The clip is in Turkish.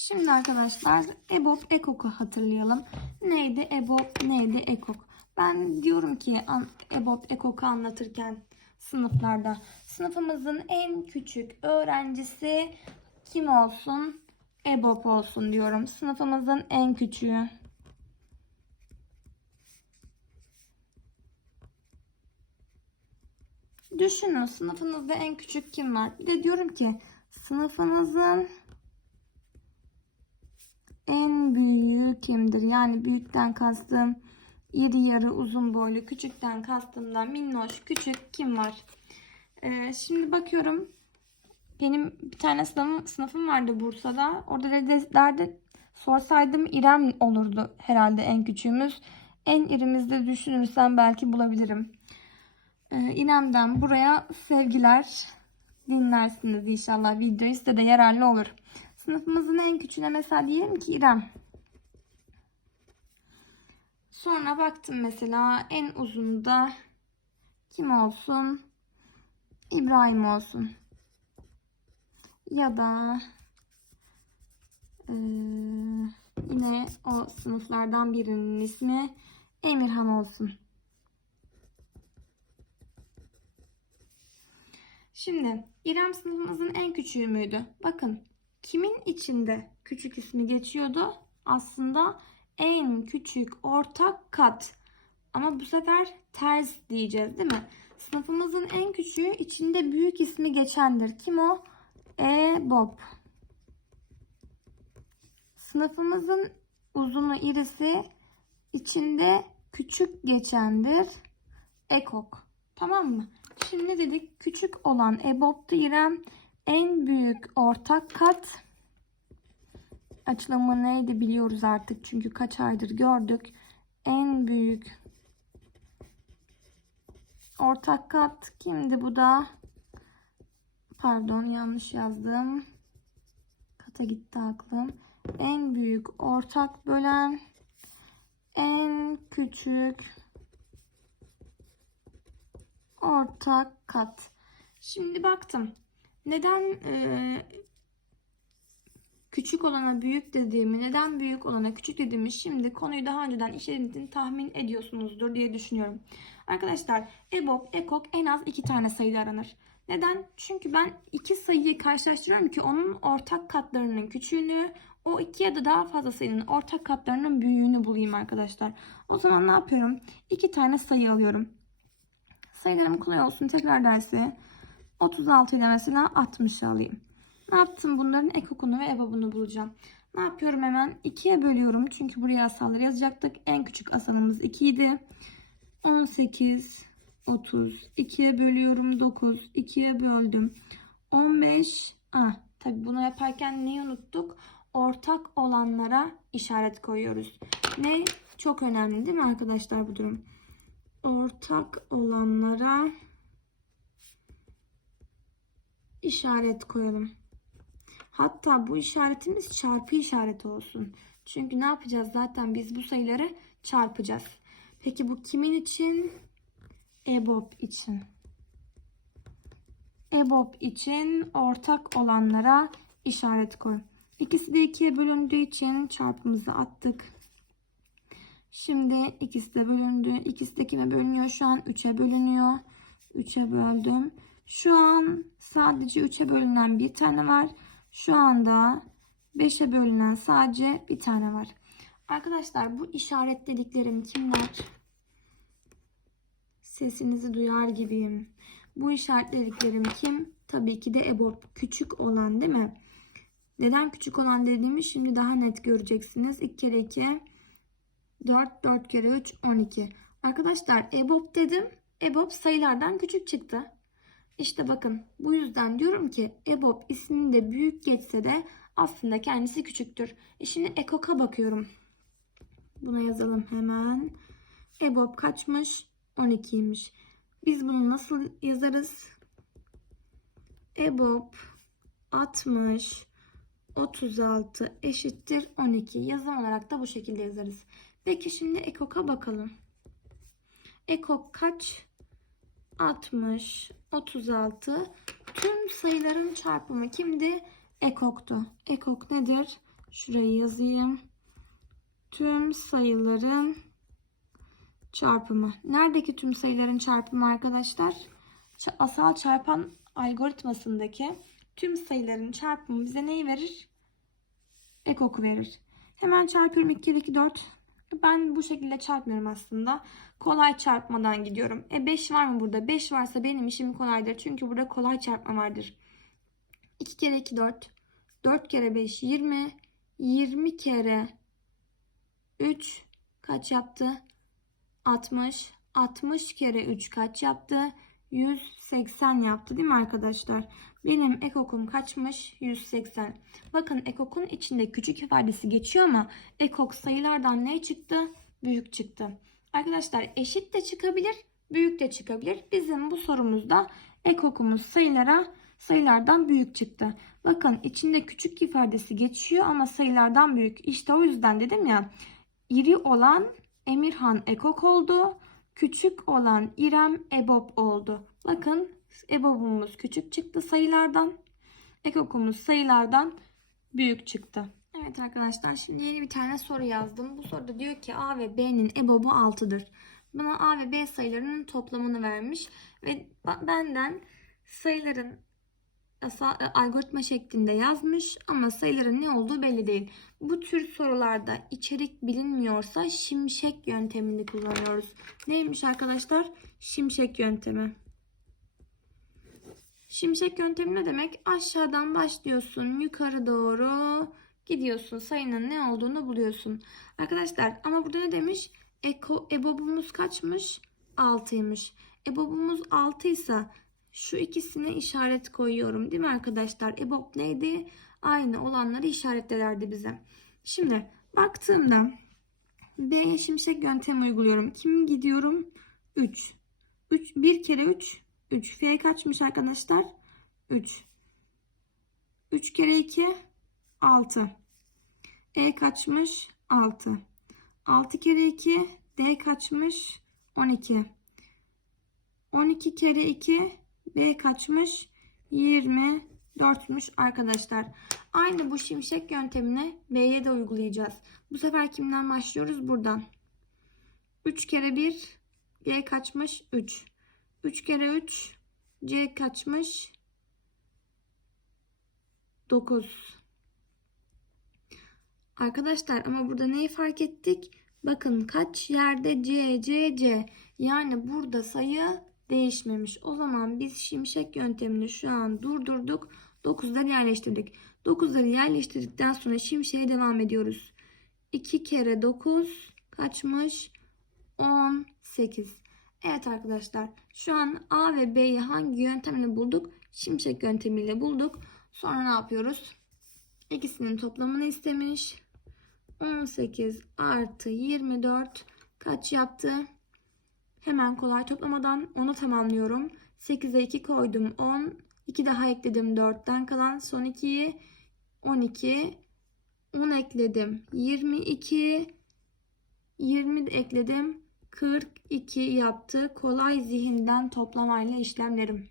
Şimdi arkadaşlar EBOB EKOK'u hatırlayalım. Neydi EBOB neydi EKOK? Ben diyorum ki EBOB EKOK'u anlatırken sınıflarda sınıfımızın en küçük öğrencisi kim olsun? EBOB olsun diyorum. Sınıfımızın en küçüğü. Düşünün sınıfınızda en küçük kim var? Bir de diyorum ki sınıfınızın en büyüğü kimdir? Yani büyükten kastım iri yarı uzun boylu, küçükten kastım da minnoş küçük kim var? Ee, şimdi bakıyorum benim bir tane sınıfım, sınıfım vardı Bursa'da. Orada da derdi sorsaydım İrem olurdu herhalde en küçüğümüz. En irimizde düşünürsem belki bulabilirim. Ee, İrem'den buraya sevgiler dinlersiniz inşallah. Videoyu size de yararlı olur. Sınıfımızın en küçüğüne mesela diyelim ki İrem. Sonra baktım mesela en uzunda kim olsun? İbrahim olsun. Ya da eee, yine o sınıflardan birinin ismi Emirhan olsun. Şimdi İrem sınıfımızın en küçüğü müydü? Bakın kimin içinde küçük ismi geçiyordu? Aslında en küçük ortak kat. Ama bu sefer ters diyeceğiz değil mi? Sınıfımızın en küçüğü içinde büyük ismi geçendir. Kim o? E Bob. Sınıfımızın uzunu irisi içinde küçük geçendir. Ekok. Tamam mı? Şimdi dedik küçük olan EBOB'du İrem. En büyük ortak kat açılımı neydi biliyoruz artık. Çünkü kaç aydır gördük. En büyük ortak kat kimdi bu da? Pardon yanlış yazdım. Kata gitti aklım. En büyük ortak bölen en küçük ortak kat. Şimdi baktım. Neden e, küçük olana büyük dediğimi, neden büyük olana küçük dediğimi şimdi konuyu daha önceden işlediğini tahmin ediyorsunuzdur diye düşünüyorum. Arkadaşlar EBOB, EKOK en az iki tane sayıda aranır. Neden? Çünkü ben iki sayıyı karşılaştırıyorum ki onun ortak katlarının küçüğünü, o iki ya da daha fazla sayının ortak katlarının büyüğünü bulayım arkadaşlar. O zaman ne yapıyorum? İki tane sayı alıyorum. Sayılarım kolay olsun tekrar dersi. 36 ile mesela 60 alayım. Ne yaptım? Bunların ekokunu ve ebobunu bulacağım. Ne yapıyorum hemen? 2'ye bölüyorum. Çünkü buraya asalları yazacaktık. En küçük asalımız 2 idi. 18, 30. 2'ye bölüyorum 9. 2'ye böldüm. 15. Ah, tabii bunu yaparken neyi unuttuk? Ortak olanlara işaret koyuyoruz. Ne? Çok önemli değil mi arkadaşlar bu durum? Ortak olanlara işaret koyalım. Hatta bu işaretimiz çarpı işareti olsun. Çünkü ne yapacağız? Zaten biz bu sayıları çarpacağız. Peki bu kimin için? EBOB için. EBOB için ortak olanlara işaret koy. İkisi de ikiye bölündüğü için çarpımızı attık. Şimdi ikisi de bölündü. İkisi de kime bölünüyor? Şu an 3'e bölünüyor. 3'e böldüm. Şu an sadece 3'e bölünen bir tane var. Şu anda 5'e bölünen sadece bir tane var. Arkadaşlar bu işaretlediklerim kimler? Sesinizi duyar gibiyim. Bu işaretlediklerim kim? Tabii ki de EBOB. Küçük olan değil mi? Neden küçük olan dediğimi şimdi daha net göreceksiniz. 2 kere 2 4, 4 kere 3, 12. Arkadaşlar EBOB dedim. EBOB sayılardan küçük çıktı. İşte bakın bu yüzden diyorum ki EBOB isminde büyük geçse de aslında kendisi küçüktür. E şimdi EKOK'a bakıyorum. Buna yazalım hemen. EBOB kaçmış? 12'ymiş. Biz bunu nasıl yazarız? EBOB 60 36 eşittir 12. Yazım olarak da bu şekilde yazarız. Peki şimdi ekok'a bakalım. Ekok kaç? 60, 36. Tüm sayıların çarpımı kimdi? Ekok'tu. Ekok nedir? Şurayı yazayım. Tüm sayıların çarpımı. Neredeki tüm sayıların çarpımı arkadaşlar? Asal çarpan algoritmasındaki tüm sayıların çarpımı bize neyi verir? Ekoku verir. Hemen çarpıyorum 2 kere 2 4. Ben bu şekilde çarpmıyorum aslında. Kolay çarpmadan gidiyorum. E 5 var mı burada? 5 varsa benim işim kolaydır. Çünkü burada kolay çarpma vardır. 2 kere 2 4. 4 kere 5 20. 20 kere 3 kaç yaptı? 60. 60 kere 3 kaç yaptı? 180 yaptı değil mi arkadaşlar? Benim ekokum kaçmış? 180. Bakın ekokun içinde küçük ifadesi geçiyor ama ekok sayılardan ne çıktı? Büyük çıktı. Arkadaşlar eşit de çıkabilir, büyük de çıkabilir. Bizim bu sorumuzda ekokumuz sayılara sayılardan büyük çıktı. Bakın içinde küçük ifadesi geçiyor ama sayılardan büyük. İşte o yüzden dedim ya iri olan Emirhan ekok oldu. Küçük olan İrem EBOB oldu. Bakın EBOB'umuz küçük çıktı sayılardan. Ekokumuz sayılardan büyük çıktı. Evet arkadaşlar şimdi yeni bir tane soru yazdım. Bu soruda diyor ki A ve B'nin EBOB'u 6'dır. Bana A ve B sayılarının toplamını vermiş ve benden sayıların algoritma şeklinde yazmış ama sayıların ne olduğu belli değil. Bu tür sorularda içerik bilinmiyorsa şimşek yöntemini kullanıyoruz. Neymiş arkadaşlar? Şimşek yöntemi. Şimşek yöntemi ne demek? Aşağıdan başlıyorsun, yukarı doğru gidiyorsun. Sayının ne olduğunu buluyorsun. Arkadaşlar ama burada ne demiş? Eko, EBOB'umuz kaçmış? 6'ymış. EBOB'umuz 6 ise şu ikisine işaret koyuyorum değil mi arkadaşlar? EBOB neydi? Aynı olanları işaretlerdi bize. Şimdi baktığımda B'ye şimşek yöntemi uyguluyorum. Kim gidiyorum? 3. 3 1 kere 3 3. F kaçmış arkadaşlar? 3. 3 kere 2 6. E kaçmış? 6. 6 kere 2 D kaçmış? 12. 12 kere 2 B kaçmış? 24'müş arkadaşlar. Aynı bu şimşek yöntemini B'ye de uygulayacağız. Bu sefer kimden başlıyoruz? Buradan. 3 kere 1 G kaçmış? 3. 3 kere 3 C kaçmış? 9. Arkadaşlar ama burada neyi fark ettik? Bakın kaç yerde C, C, C. Yani burada sayı değişmemiş. O zaman biz şimşek yöntemini şu an durdurduk. 9'ları yerleştirdik. 9'ları yerleştirdikten sonra şimşeğe devam ediyoruz. 2 kere 9 kaçmış? 18. Evet arkadaşlar şu an A ve B'yi hangi yöntemle bulduk? Şimşek yöntemiyle bulduk. Sonra ne yapıyoruz? İkisinin toplamını istemiş. 18 artı 24 kaç yaptı? Hemen kolay toplamadan onu tamamlıyorum. 8'e 2 koydum 10. 2 daha ekledim 4'ten kalan son 2'yi 12. 10 ekledim 22. 20 de ekledim 42 yaptı. Kolay zihinden toplamayla işlemlerim.